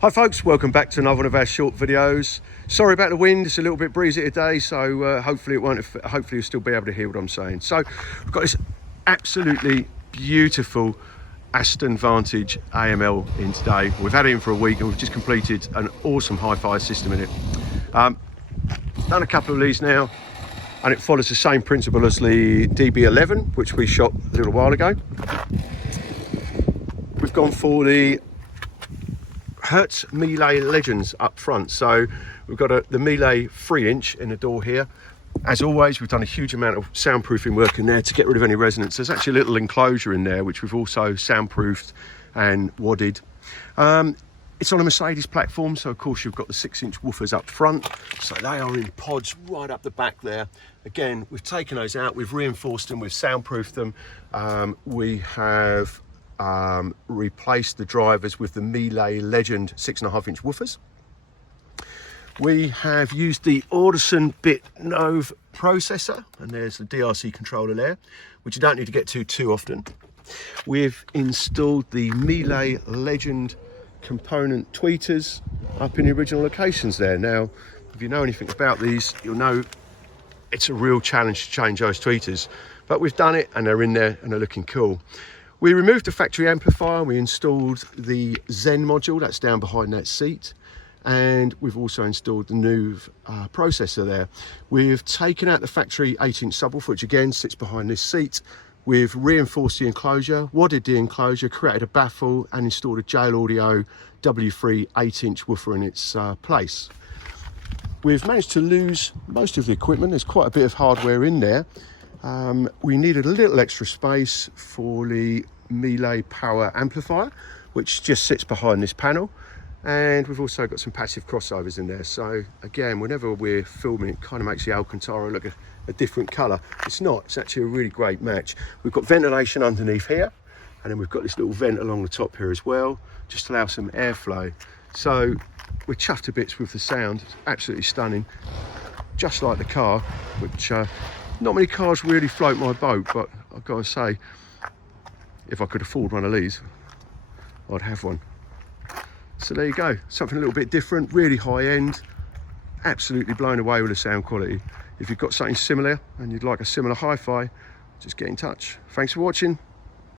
Hi folks, welcome back to another one of our short videos. Sorry about the wind, it's a little bit breezy today, so hopefully you'll still be able to hear what I'm saying. So we've got this absolutely beautiful Aston Vantage AML in today. We've had it in for a week and we've just completed an awesome hi-fi system in it. Done a couple of these now, and it follows the same principle as the DB11, which we shot a little while ago. We've gone for the Hertz Mille Legends up front. So we've got the Mille 3-inch in the door here. As always, we've done a huge amount of soundproofing work in there to get rid of any resonance. There's actually a little enclosure in there which we've also soundproofed and wadded. It's on a Mercedes platform, so of course you've got the 6-inch woofers up front, so they are in pods right up the back there. Again, we've taken those out, we've reinforced them, we've soundproofed them. We have replaced the drivers with the Mille Legend 6.5-inch woofers. We have used the Audison Nove processor, and there's the DRC controller there, which you don't need to get to too often. We've installed the Mille Legend component tweeters up in the original locations there. Now, if you know anything about these, you'll know it's a real challenge to change those tweeters, but we've done it and they're in there and they're looking cool. We removed the factory amplifier, we installed the Zen module that's down behind that seat, and we've also installed the new processor there. We've taken out the factory 8-inch subwoofer, which again sits behind this seat. We've reinforced the enclosure, wadded the enclosure, created a baffle and installed a Jail Audio W3 8-inch woofer in its place. We've managed to lose most of the equipment. There's quite a bit of hardware in there. We needed a little extra space for the Mille power amplifier, which just sits behind this panel. And we've also got some passive crossovers in there. So again, whenever we're filming, it kind of makes the Alcantara look a different colour. It's not, it's actually a really great match. We've got ventilation underneath here, and then we've got this little vent along the top here as well, just to allow some airflow. So we're chuffed to bits with the sound. It's absolutely stunning, just like the car, which not many cars really float my boat, but I've got to say, if I could afford one of these, I'd have one. So there you go, something a little bit different, really high end, absolutely blown away with the sound quality. If you've got something similar and you'd like a similar hi-fi, just get in touch. Thanks for watching.